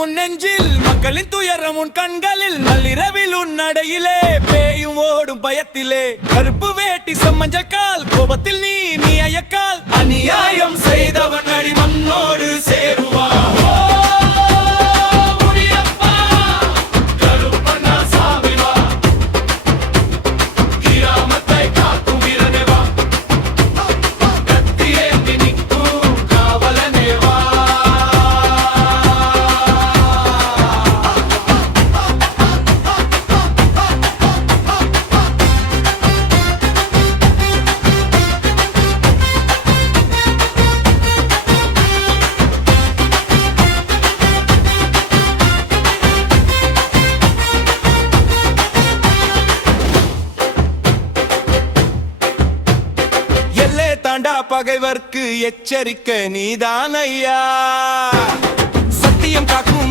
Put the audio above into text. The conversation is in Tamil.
உன் நெஞ்சில் மக்களின் துயரம் உன் கண்களில் நள்ளிரவில் உன் நடையிலே பேயும் ஓடும் பயத்திலே. கருப்பு வேட்டி சம்மஞ்சக்கால் கோபத்தில் நீ நீ அயக்கால் அநியாயம் செய்த பகைவர்க்கு எச்சரிக்கை நீதான் ஐயா சத்தியம் காக்கும்